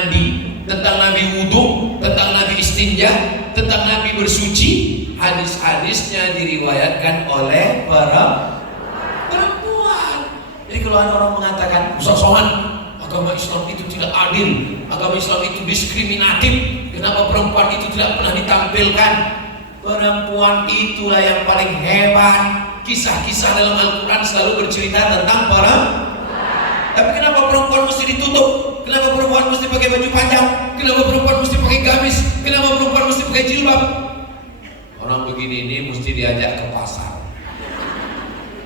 mandi, tentang Nabi wudhu, tentang Nabi istinja, tentang Nabi bersuci. Hadis-hadisnya diriwayatkan oleh para perempuan. Jadi kalau ada orang mengatakan, Ustaz Somad, agama Islam itu tidak adil, agama Islam itu diskriminatif, kenapa perempuan itu tidak pernah ditampilkan? Perempuan itulah yang paling hebat. Kisah-kisah dalam Al-Quran selalu bercerita tentang perempuan. Tapi kenapa perempuan mesti ditutup? Kenapa perempuan mesti pakai baju panjang? Kenapa perempuan mesti pakai gamis? Kenapa perempuan mesti pakai jilbab? Orang begini ini mesti diajak ke pasar,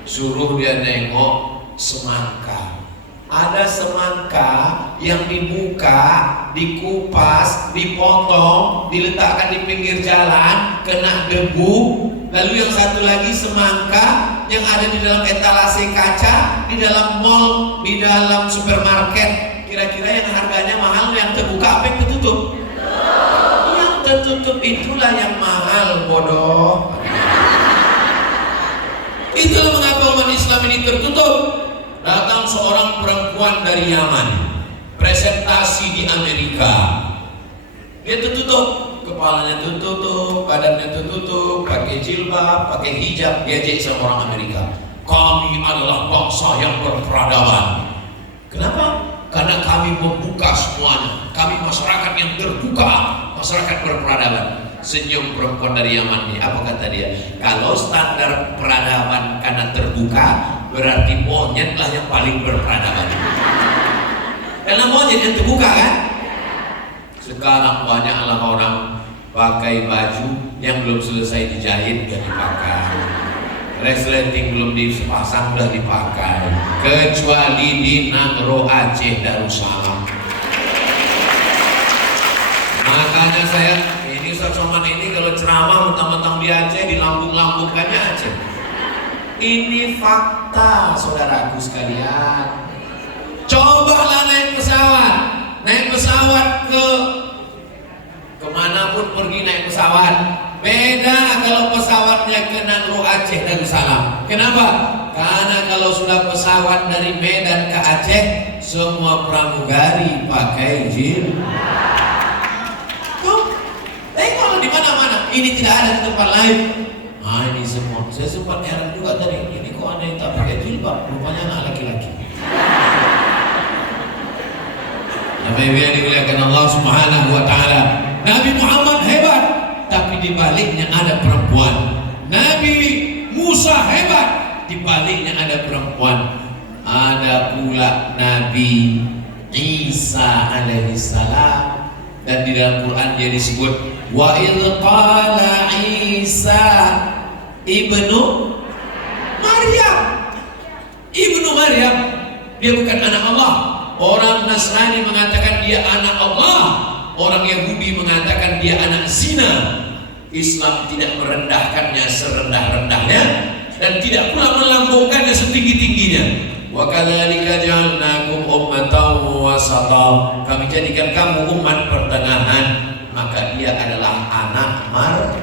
suruh dia nengok semangka. Ada semangka yang dibuka, dikupas, dipotong, diletakkan di pinggir jalan, kena debu. Lalu yang satu lagi semangka yang ada di dalam etalase kaca, di dalam mall, di dalam supermarket. Kira-kira yang harganya mahal yang terbuka apa yang tertutup? Yang tertutup itulah yang mahal, bodoh. Itulah mengapa umat Islam ini tertutup. Datang seorang perempuan dari Yaman, presentasi di Amerika. Dia tertutup, kepalanya tertutup, badannya tertutup, pakai jilbab, pakai hijab. Diajak sama orang Amerika. Kami adalah bangsa yang berperadaban. Kenapa? Karena kami membuka semuanya. Kami masyarakat yang terbuka, masyarakat berperadaban. Senyum perempuan dari Yaman ini. Apa kata dia? Kalau standar peradaban karena terbuka, berarti monyetlah yang paling berperadaban. Karena monyet yang terbuka kan? Sekarang banyaklah orang pakai baju yang belum selesai dijahit udah dipakai, resleting belum dipasang udah dipakai, kecuali di Nagro Aceh Darussalam. Makanya saya ini Ustaz Somad ini kalau ceramah mentang-mentang di Aceh, dilambung-lambungkannya Aceh. Ini fakta saudaraku sekalian. Cobalah naik pesawat ke kemanapun pergi naik pesawat. Beda kalau pesawatnya ke Nagro Aceh Darussalam. Kenapa? Karena kalau sudah pesawat dari Medan ke Aceh, semua pramugari pakai jilbab. Tengok di mana-mana. Ini tidak ada di tempat lain. Nah ini semua. Saya sempat heran juga tadi. Ini kok ada yang tak pakai jilbab? Rupanya anak laki-laki. Nabi yang dimuliakan Allah Subhanahu wa Ta'ala. Nabi Muhammad hebat, tapi di baliknya ada perempuan. Nabi Musa hebat, di baliknya ada perempuan. Ada pula Nabi Isa alaihissalam, dan di dalam Quran dia disebut wa idh qala Isa ibnu Maryam. Ibnu Maryam, dia bukan anak Allah. Orang Nasrani mengatakan dia anak Allah, orang Yahudi mengatakan dia anak zina. Islam tidak merendahkannya serendah-rendahnya dan tidak pula melambungkannya setinggi-tingginya. Wa kadzalika ja'alnakum ummatan wasata. Kami jadikan kamu umat pertengahan. Maka dia adalah anak Maryam.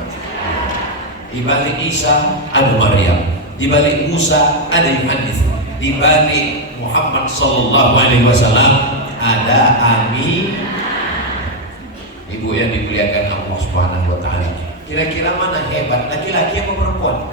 Di balik Isa ada Maryam, di balik Musa ada Yohanes, di balik Muhammad sallallahu alaihi wasallam ada Ami. Ibu yang dimuliakan Allah Subhanahu wa Ta'ala, kira-kira mana hebat, laki-laki atau perempuan?